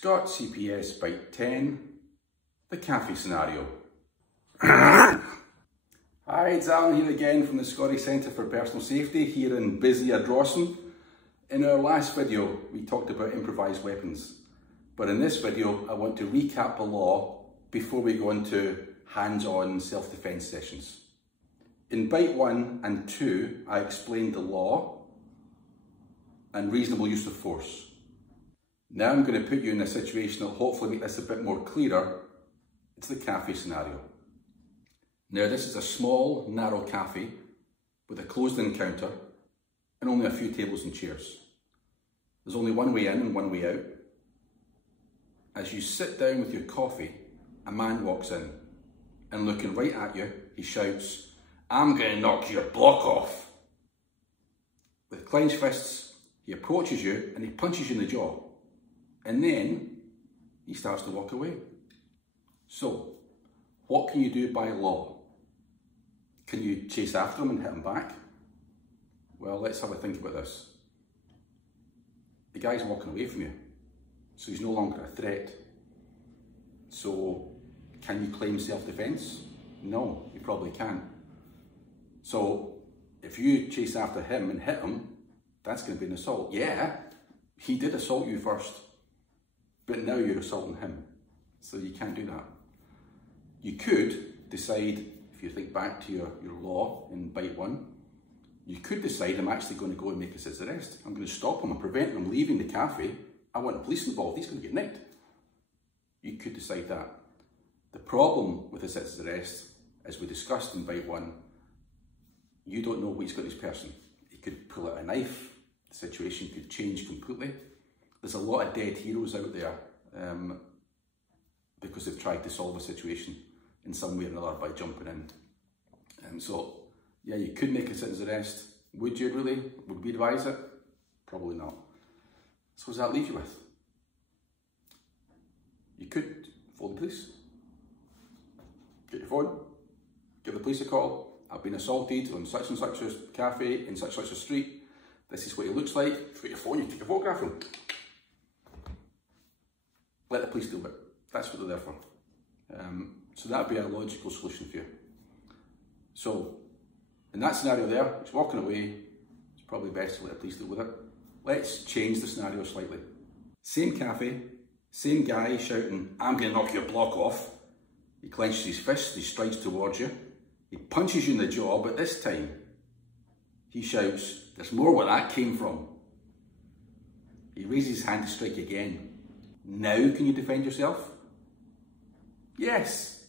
ScotCPS Bite 10, the cafe scenario. Hi, it's Alan here again from the Scottish Centre for Personal Safety here in busy Ardrossan. In our last video, we talked about improvised weapons, but in this video, I want to recap the law before we go into hands-on self-defence sessions. In Bite 1 and 2, I explained the law and reasonable use of force. Now I'm going to put you in a situation that will hopefully make this a bit more clearer. It's the cafe scenario. Now this is a small, narrow cafe with a closed-in counter and only a few tables and chairs. There's only one way in and one way out. As you sit down with your coffee, a man walks in and looking right at you, he shouts, "I'm going to knock your block off." With clenched fists, he approaches you and he punches you in the jaw. And then he starts to walk away. So, what can you do by law? Can you chase after him and hit him back? Well, let's have a think about this. The guy's walking away from you, so he's no longer a threat. So, can you claim self-defence? No, you probably can't. So, if you chase after him and hit him, that's going to be an assault. Yeah, he did assault you first, but now you're assaulting him, so you can't do that. You could decide, if you think back to your law in Bite 1, you could decide, I'm actually going to go and make a citizen's arrest. I'm going to stop him and prevent him from leaving the cafe. I want the police involved, he's going to get nicked. You could decide that. The problem with a citizen's arrest, as we discussed in Bite 1, you don't know what he's got this person. He could pull out a knife, the situation could change completely. There's a lot of dead heroes out there because they've tried to solve a situation in some way or another by jumping in. So, yeah, you could make a citizen's arrest. Would you really? Would we advise it? Probably not. So what does that leave you with? You could phone the police. Get your phone, give the police a call. I've been assaulted on such and such a cafe in such and such a street. This is what he looks like. If you've got your phone, you take a photograph of him. Let the police do it. That's what they're there for. So that would be a logical solution for you. So, in that scenario there, he's walking away. It's probably best to let the police deal with it. Let's change the scenario slightly. Same cafe, same guy shouting, "I'm going to knock your block off." He clenches his fist, he strides towards you. He punches you in the jaw, but this time, he shouts, "There's more where that came from." He raises his hand to strike again. Now can you defend yourself? Yes.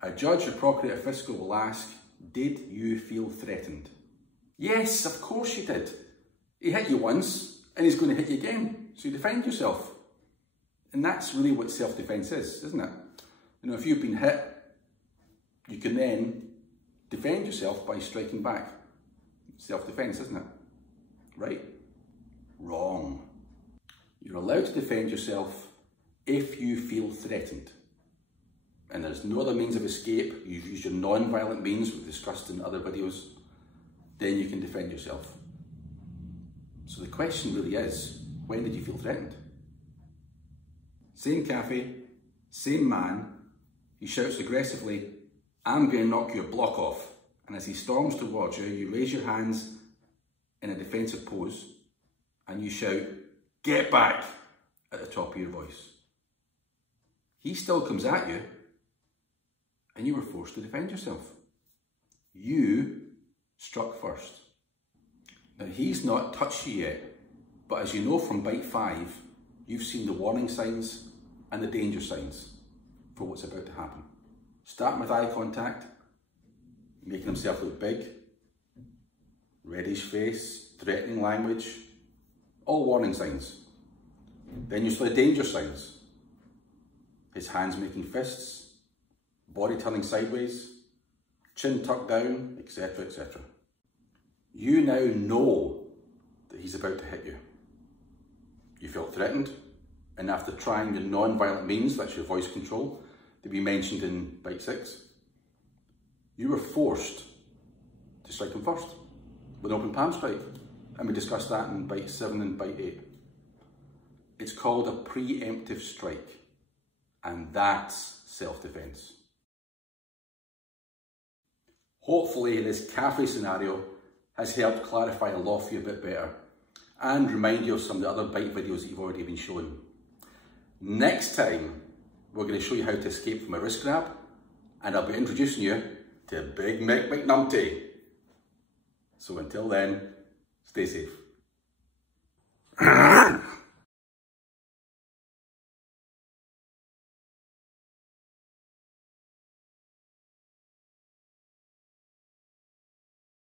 A judge or procurator fiscal will ask, did you feel threatened? Yes, of course you did. He hit you once and he's going to hit you again. So you defend yourself. And that's really what self-defence is, isn't it? You know, if you've been hit, you can then defend yourself by striking back. Self-defence, isn't it? Right? Wrong. You're allowed to defend yourself if you feel threatened. And there's no other means of escape, you've used your non-violent means, we've discussed in other videos, then you can defend yourself. So the question really is, when did you feel threatened? Same cafe, same man, he shouts aggressively, "I'm going to knock your block off." And as he storms towards you, you raise your hands in a defensive pose and you shout, "Get back," at the top of your voice. He still comes at you and you were forced to defend yourself. You struck first. Now he's not touched you yet, but as you know from Bite 5, you've seen the warning signs and the danger signs for what's about to happen. Starting with eye contact, making himself look big, reddish face, threatening language, all warning signs. Then you saw the danger signs. His hands making fists, body turning sideways, chin tucked down, etc., etc. You now know that he's about to hit you. You felt threatened, and after trying the non-violent means, that's your voice control, that we mentioned in Bite 6, you were forced to strike him first with an open palm strike. And we discussed that in Bite 7 and Bite 8. It's called a preemptive strike, and that's self-defense. Hopefully this cafe scenario has helped clarify the law for you a bit better and remind you of some of the other bite videos that you've already been shown. Next time, we're going to show you how to escape from a wrist grab, and I'll be introducing you to Big Mick McNumpty. So until then, stay safe.